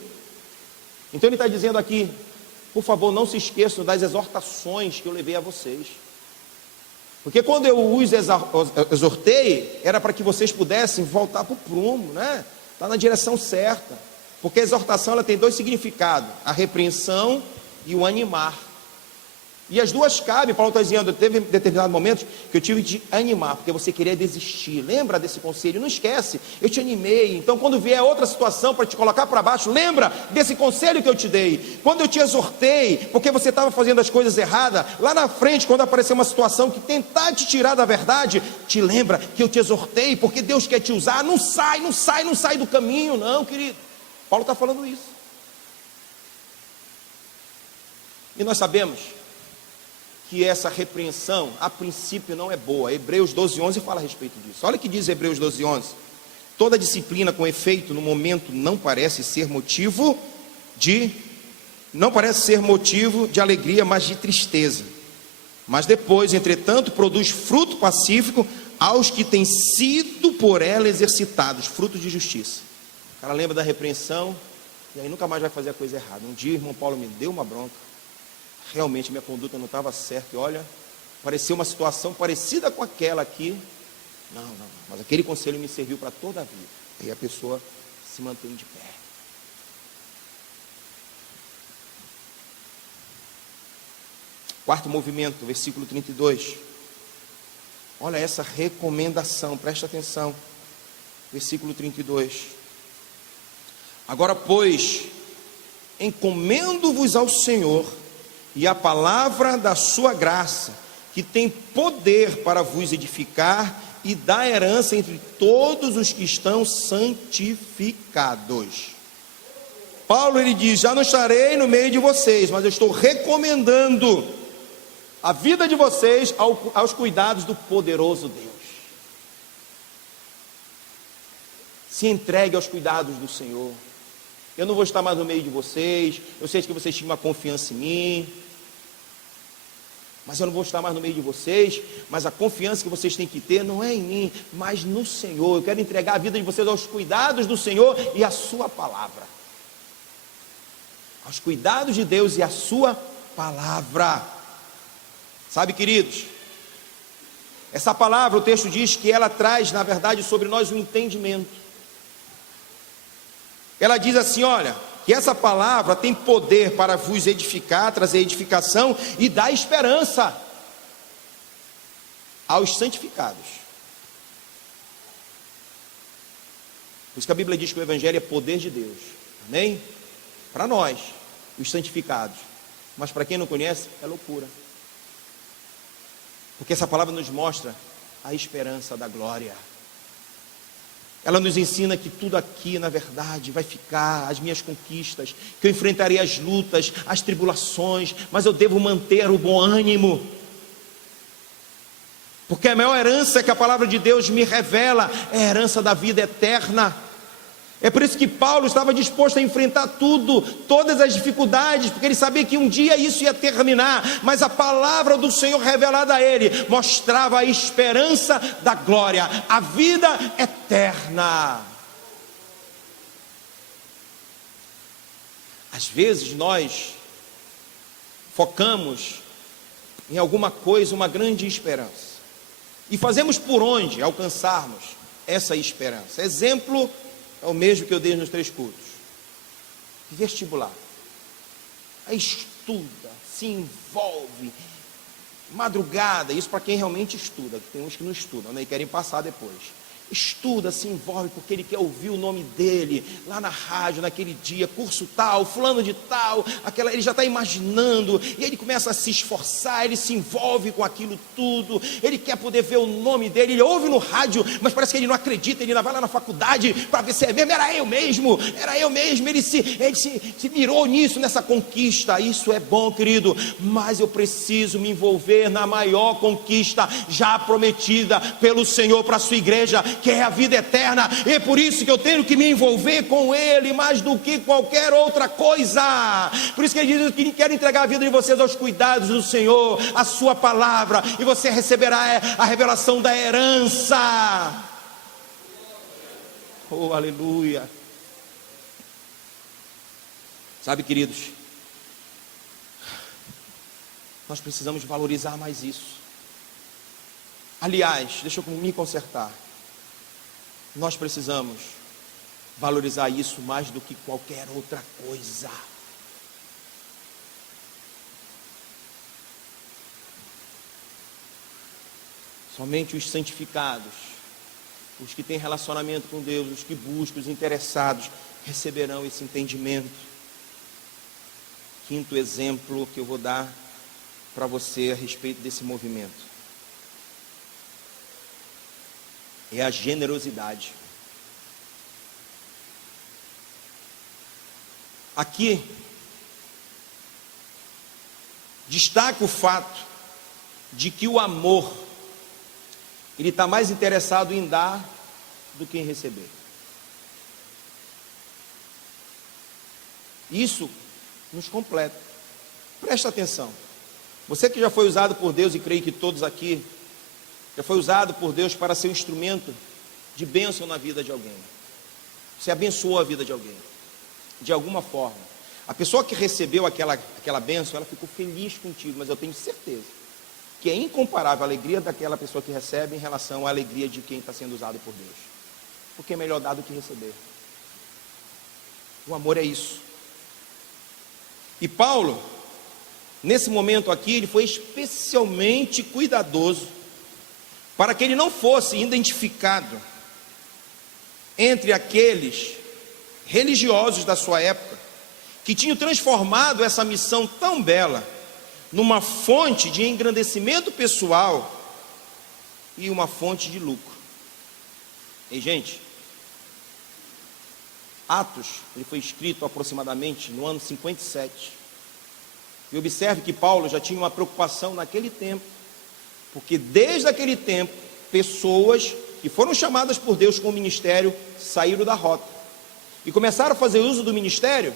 Então ele está dizendo aqui: por favor, não se esqueçam das exortações que eu levei a vocês, porque quando eu os exortei, era para que vocês pudessem voltar para o prumo, né? Está na direção certa, porque a exortação ela tem dois significados: a repreensão e o animar. E as duas cabem. Paulo está dizendo: teve determinados momentos que eu tive de animar, porque você queria desistir. Lembra desse conselho? Não esquece, eu te animei. Então quando vier outra situação para te colocar para baixo, lembra desse conselho que eu te dei. Quando eu te exortei, porque você estava fazendo as coisas erradas, lá na frente, quando aparecer uma situação que tentar te tirar da verdade, te lembra que eu te exortei, porque Deus quer te usar. Não sai do caminho, não, querido. Paulo está falando isso. E nós sabemos que essa repreensão, a princípio, não é boa. Hebreus 12:11 fala a respeito disso. Olha o que diz Hebreus 12:11. Toda disciplina com efeito no momento não parece ser motivo de alegria, mas de tristeza. Mas depois, entretanto, produz fruto pacífico aos que têm sido por ela exercitados, frutos de justiça. O cara lembra da repreensão e aí nunca mais vai fazer a coisa errada. Um dia o irmão Paulo me deu uma bronca, realmente minha conduta não estava certa, e olha, pareceu uma situação parecida com aquela aqui. Não, mas aquele conselho me serviu para toda a vida. Aí a pessoa se mantém de pé. Quarto movimento, versículo 32. Olha essa recomendação, presta atenção. Versículo 32. Agora, pois, encomendo-vos ao Senhor e a palavra da sua graça, que tem poder para vos edificar e dar herança entre todos os que estão santificados. Paulo, ele diz: já não estarei no meio de vocês, mas eu estou recomendando a vida de vocês aos cuidados do poderoso Deus. Se entregue aos cuidados do Senhor. Eu não vou estar mais no meio de vocês, eu sei que vocês tinham uma confiança em mim, mas eu não vou estar mais no meio de vocês. Mas a confiança que vocês têm que ter não é em mim, mas no Senhor. Eu quero entregar a vida de vocês aos cuidados do Senhor e à sua palavra. Aos cuidados de Deus e à sua palavra. Sabe, queridos, essa palavra, o texto diz que ela traz, na verdade, sobre nós um entendimento. Ela diz assim: olha, que essa palavra tem poder para vos edificar, trazer edificação e dar esperança aos santificados. Por isso que a Bíblia diz que o Evangelho é poder de Deus, amém? Para nós, os santificados, mas para quem não conhece, é loucura, porque essa palavra nos mostra a esperança da glória. Ela nos ensina que tudo aqui, na verdade, vai ficar, as minhas conquistas, que eu enfrentarei as lutas, as tribulações, mas eu devo manter o bom ânimo, porque a maior herança que a palavra de Deus me revela é a herança da vida eterna. É por isso que Paulo estava disposto a enfrentar tudo, todas as dificuldades, porque ele sabia que um dia isso ia terminar, mas a palavra do Senhor revelada a ele mostrava a esperança da glória, a vida eterna. Às vezes nós focamos em alguma coisa, uma grande esperança, e fazemos por onde alcançarmos essa esperança. Exemplo é o mesmo que eu dei nos 3 cultos: vestibular. Aí estuda, se envolve, madrugada, isso para quem realmente estuda, tem uns que não estudam, né, e querem passar depois. estuda, se envolve, porque ele quer ouvir o nome dele, lá na rádio, naquele dia, curso tal, fulano de tal, ele já está imaginando, e ele começa a se esforçar, ele se envolve com aquilo tudo, ele quer poder ver o nome dele, ele ouve no rádio, mas parece que ele não acredita, ele ainda vai lá na faculdade, para ver se é mesmo, era eu mesmo, ele se mirou nisso, nessa conquista. Isso é bom, querido, mas eu preciso me envolver na maior conquista, já prometida pelo Senhor para a sua igreja, que é a vida eterna, e é por isso que eu tenho que me envolver com Ele, mais do que qualquer outra coisa. Por isso que Ele diz que quero entregar a vida de vocês aos cuidados do Senhor, a sua palavra, e você receberá a revelação da herança. Oh, aleluia. Sabe, queridos, nós precisamos valorizar mais isso. Aliás, deixa eu me consertar, nós precisamos valorizar isso mais do que qualquer outra coisa. Somente os santificados, os que têm relacionamento com Deus, os que buscam, os interessados, receberão esse entendimento. Quinto exemplo que eu vou dar para você a respeito desse movimento é a generosidade. Aqui destaca o fato de que o amor, ele está mais interessado em dar do que em receber. Isso nos completa. Presta atenção. Você que já foi usado por Deus, e creio que todos aqui já foi usado por Deus para ser um instrumento de bênção na vida de alguém. Você abençoou a vida de alguém, de alguma forma. A pessoa que recebeu aquela bênção, ela ficou feliz contigo, mas eu tenho certeza que é incomparável a alegria daquela pessoa que recebe em relação à alegria de quem está sendo usado por Deus. Porque é melhor dar do que receber. O amor é isso. E Paulo, nesse momento aqui, ele foi especialmente cuidadoso para que ele não fosse identificado entre aqueles religiosos da sua época, que tinham transformado essa missão tão bela numa fonte de engrandecimento pessoal e uma fonte de lucro. E gente, Atos, ele foi escrito aproximadamente no ano 57, e observe que Paulo já tinha uma preocupação naquele tempo, porque desde aquele tempo, pessoas que foram chamadas por Deus com o ministério, saíram da rota, e começaram a fazer uso do ministério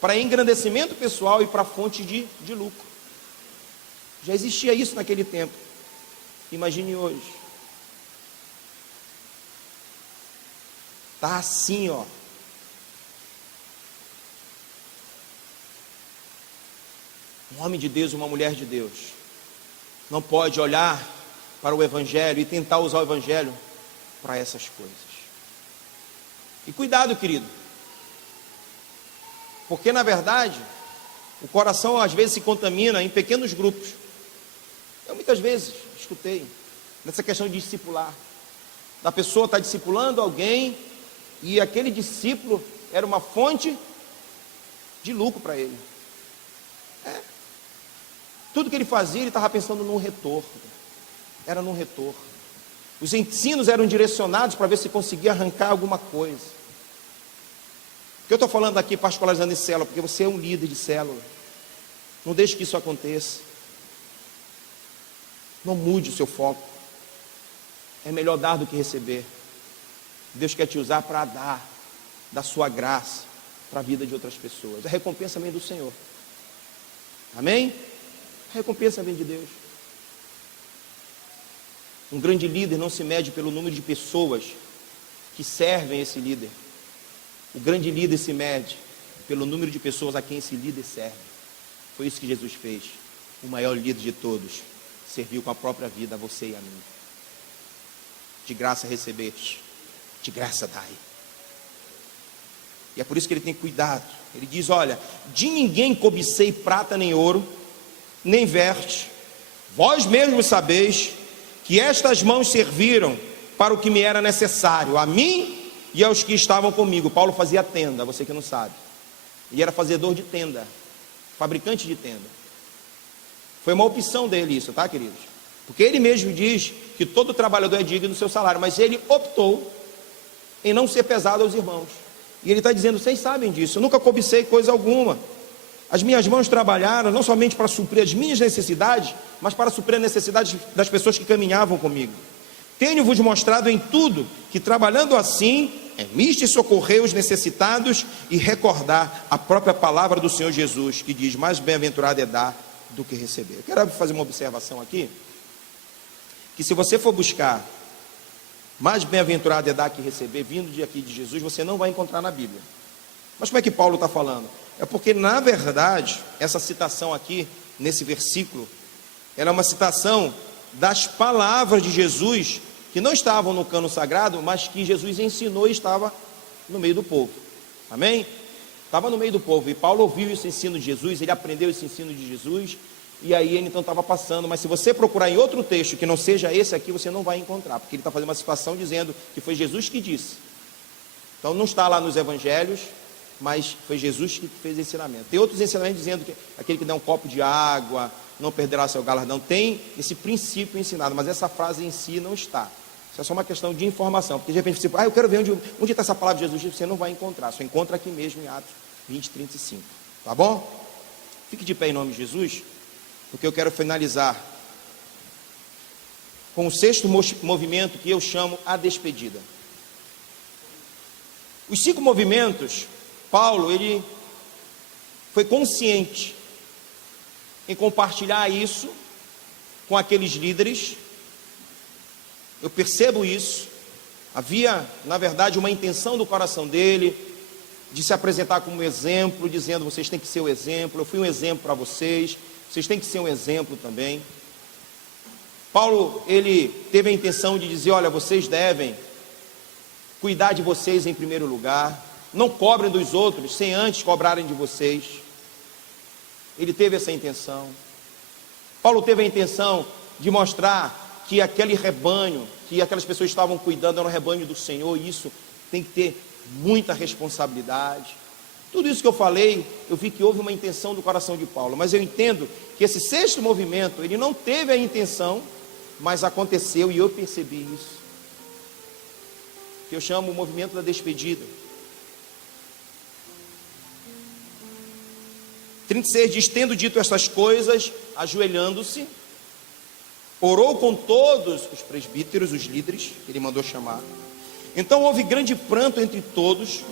para engrandecimento pessoal e para fonte de lucro. Já existia isso naquele tempo, imagine hoje. Está assim, ó. Um homem de Deus, uma mulher de Deus, não pode olhar para o Evangelho e tentar usar o Evangelho para essas coisas. E cuidado, querido, porque na verdade o coração às vezes se contamina em pequenos grupos. Eu muitas vezes escutei nessa questão de discipular, da pessoa estar discipulando alguém e aquele discípulo era uma fonte de lucro para ele. Tudo que ele fazia, ele estava pensando num retorno. Era num retorno. Os ensinos eram direcionados para ver se conseguia arrancar alguma coisa. Por que eu estou falando aqui particularizando em célula? Porque você é um líder de célula. Não deixe que isso aconteça. Não mude o seu foco. É melhor dar do que receber. Deus quer te usar para dar da sua graça para a vida de outras pessoas. A recompensa vem do Senhor. Amém? A recompensa vem de Deus. Um grande líder não se mede pelo número de pessoas que servem esse líder. O grande líder se mede pelo número de pessoas a quem esse líder serve. Foi isso que Jesus fez. O maior líder de todos serviu com a própria vida a você e a mim. De graça recebeste, de graça dai. E é por isso que ele tem cuidado. Ele diz, olha, de ninguém cobicei prata nem ouro, nem verte. Vós mesmos sabeis que estas mãos serviram para o que me era necessário, a mim e aos que estavam comigo. Paulo fazia tenda, você que não sabe. Ele era fazedor de tenda, fabricante de tenda. Foi uma opção dele isso, tá, queridos? Porque ele mesmo diz que todo trabalhador é digno do seu salário, mas ele optou em não ser pesado aos irmãos. E ele está dizendo, vocês sabem disso, eu nunca cobicei coisa alguma. As minhas mãos trabalharam não somente para suprir as minhas necessidades, mas para suprir as necessidades das pessoas que caminhavam comigo. Tenho-vos mostrado em tudo que, trabalhando assim, é misto socorrer os necessitados e recordar a própria palavra do Senhor Jesus, que diz, mais bem-aventurado é dar do que receber. Eu quero fazer uma observação aqui, que se você for buscar mais bem-aventurado é dar que receber, vindo de aqui de Jesus, você não vai encontrar na Bíblia. Mas como é que Paulo está falando? É porque, na verdade, essa citação aqui, nesse versículo, ela é uma citação das palavras de Jesus, que não estavam no cano sagrado, mas que Jesus ensinou e estava no meio do povo. Amém? Estava no meio do povo, e Paulo ouviu esse ensino de Jesus, ele aprendeu esse ensino de Jesus, e aí ele então estava passando. Mas se você procurar em outro texto que não seja esse aqui, você não vai encontrar, porque ele está fazendo uma situação dizendo que foi Jesus que disse. Então não está lá nos evangelhos, mas foi Jesus que fez o ensinamento. Tem outros ensinamentos dizendo que aquele que dá um copo de água não perderá seu galardão. Tem esse princípio ensinado, mas essa frase em si não está. Isso é só uma questão de informação, porque de repente você, eu quero ver onde está essa palavra de Jesus, você não vai encontrar, só encontra aqui mesmo em Atos 20, 35, tá bom? Fique de pé em nome de Jesus, porque eu quero finalizar com o sexto movimento, que eu chamo a despedida. Os 5 movimentos, Paulo, ele foi consciente em compartilhar isso com aqueles líderes. Eu percebo isso. Havia, na verdade, uma intenção do coração dele de se apresentar como exemplo, dizendo, vocês têm que ser o exemplo, eu fui um exemplo para vocês, vocês têm que ser um exemplo também. Paulo, ele teve a intenção de dizer, olha, vocês devem cuidar de vocês em primeiro lugar, não cobrem dos outros sem antes cobrarem de vocês. Ele teve essa intenção. Paulo teve a intenção de mostrar que aquele rebanho, que aquelas pessoas estavam cuidando, era um rebanho do Senhor, e isso tem que ter muita responsabilidade. Tudo isso que eu falei, eu vi que houve uma intenção do coração de Paulo, mas eu entendo que esse sexto movimento, ele não teve a intenção, mas aconteceu, e eu percebi isso, que eu chamo o movimento da despedida. 36 diz, tendo dito estas coisas, ajoelhando-se, orou com todos os presbíteros, os líderes, que ele mandou chamar. Então houve grande pranto entre todos,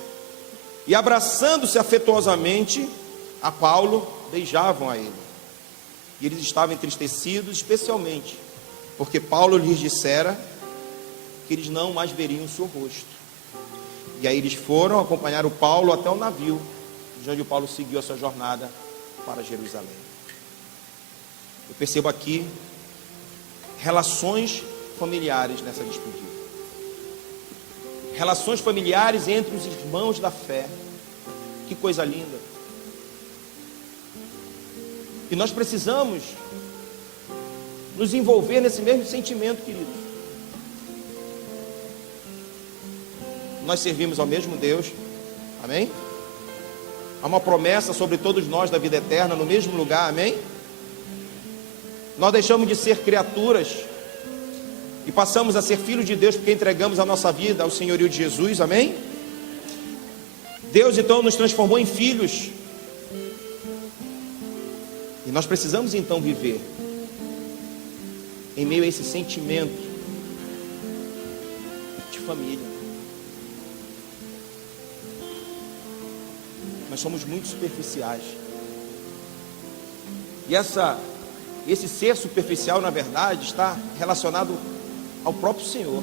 e abraçando-se afetuosamente a Paulo, beijavam a ele. E eles estavam entristecidos, especialmente, porque Paulo lhes dissera que eles não mais veriam o seu rosto. E aí eles foram acompanhar o Paulo até o navio, de onde o Paulo seguiu a sua jornada para Jerusalém. Eu percebo aqui relações familiares nessa despedida. Relações familiares entre os irmãos da fé. Que coisa linda. E nós precisamos nos envolver nesse mesmo sentimento, queridos. Nós servimos ao mesmo Deus. Amém? Há uma promessa sobre todos nós da vida eterna no mesmo lugar. Amém? Nós deixamos de ser criaturas e passamos a ser filhos de Deus porque entregamos a nossa vida ao senhorio de Jesus. Amém? Deus então nos transformou em filhos, e nós precisamos então viver em meio a esse sentimento de família. Nós somos muito superficiais, e esse ser superficial, na verdade, está relacionado ao próprio Senhor.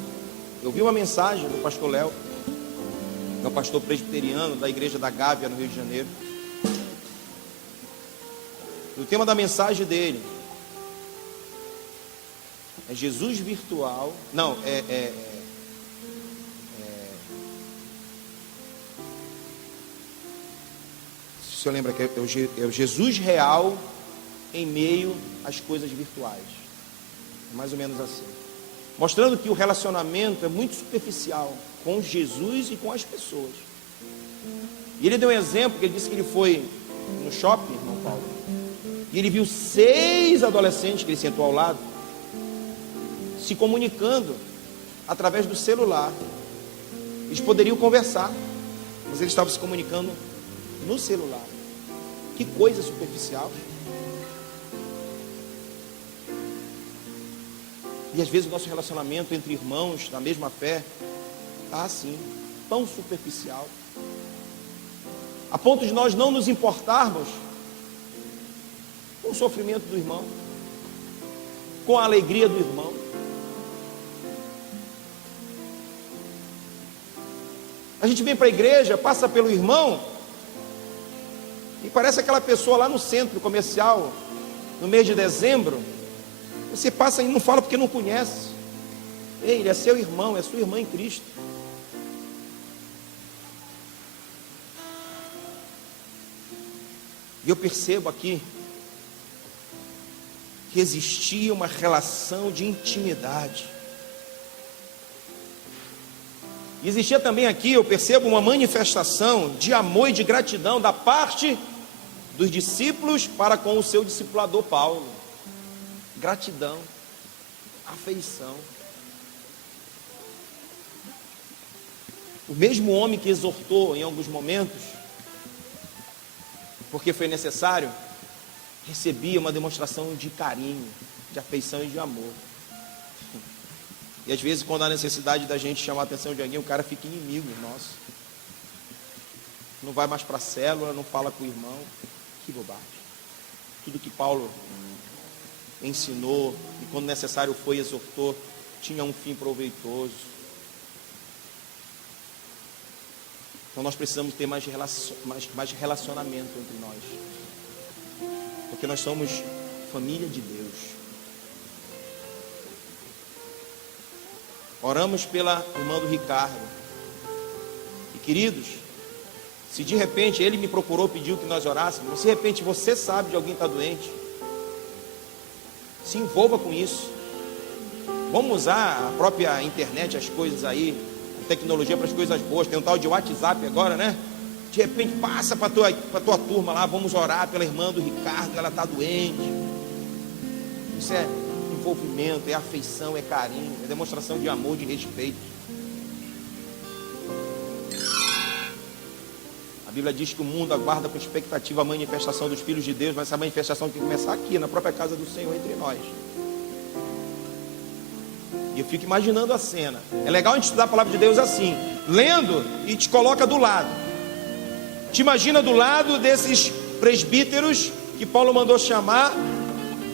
Eu vi uma mensagem do pastor Léo, que é um pastor presbiteriano da igreja da Gávea, no Rio de Janeiro. O tema da mensagem dele é Jesus virtual. Não, se eu lembro que é o Jesus real em meio às coisas virtuais. É mais ou menos assim. mostrando que o relacionamento é muito superficial com Jesus e com as pessoas. E ele deu um exemplo, que ele disse que ele foi no shopping, irmão Paulo, e ele viu 6 adolescentes que ele sentou ao lado, se comunicando através do celular. Eles poderiam conversar, mas eles estavam se comunicando no celular. Que coisa superficial. E às vezes o nosso relacionamento entre irmãos da mesma fé está assim, tão superficial, a ponto de nós não nos importarmos com o sofrimento do irmão, com a alegria do irmão. A gente vem para a igreja, passa pelo irmão e parece aquela pessoa lá no centro comercial, no mês de dezembro. Você passa e não fala porque não conhece. Ei, ele é seu irmão, é sua irmã em Cristo. E eu percebo aqui que existia uma relação de intimidade. E existia também aqui, eu percebo, uma manifestação de amor e de gratidão da parte dos discípulos para com o seu discipulador Paulo. Gratidão, afeição. O mesmo homem que exortou em alguns momentos, porque foi necessário, recebia uma demonstração de carinho, de afeição e de amor. E às vezes, quando há necessidade da gente chamar a atenção de alguém, o cara fica inimigo nosso. Não vai mais para a célula, não fala com o irmão. Que bobagem. Tudo que Paulo ensinou, e quando necessário foi, exortou, tinha um fim proveitoso. Então nós precisamos ter mais relacionamento entre nós, porque nós somos família de Deus. Oramos pela irmã do Ricardo, e queridos, se de repente ele me procurou, pediu que nós orássemos, se de repente você sabe de alguém que está doente, se envolva com isso. Vamos usar a própria internet, as coisas aí, a tecnologia para as coisas boas. Tem um tal de WhatsApp agora, né? De repente passa para a tua turma lá, vamos orar pela irmã do Ricardo, ela está doente. Isso é envolvimento, é afeição, é carinho, é demonstração de amor, de respeito. A Bíblia diz que o mundo aguarda com expectativa a manifestação dos filhos de Deus, mas essa manifestação tem que começar aqui, na própria casa do Senhor, entre nós. E eu fico imaginando a cena. É legal a gente estudar a palavra de Deus assim, lendo e te coloca do lado. Te imagina do lado desses presbíteros que Paulo mandou chamar,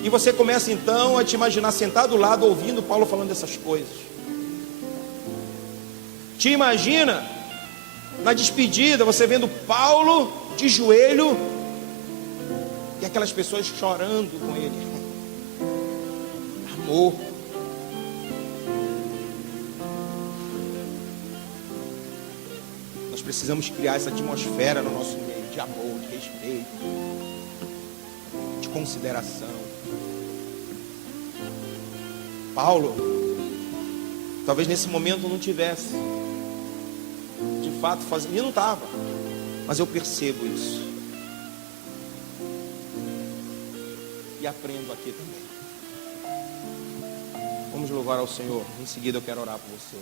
e você começa então a te imaginar sentado do lado, ouvindo Paulo falando dessas coisas. Te imagina na despedida, você vendo Paulo de joelho e aquelas pessoas chorando com ele. Amor. Nós precisamos criar essa atmosfera no nosso meio de amor, de respeito, de consideração. Paulo, talvez nesse momento não tivesse, de fato, fazendo, e não estava, mas eu percebo isso, e aprendo aqui também. Vamos louvar ao Senhor, em seguida eu quero orar por você.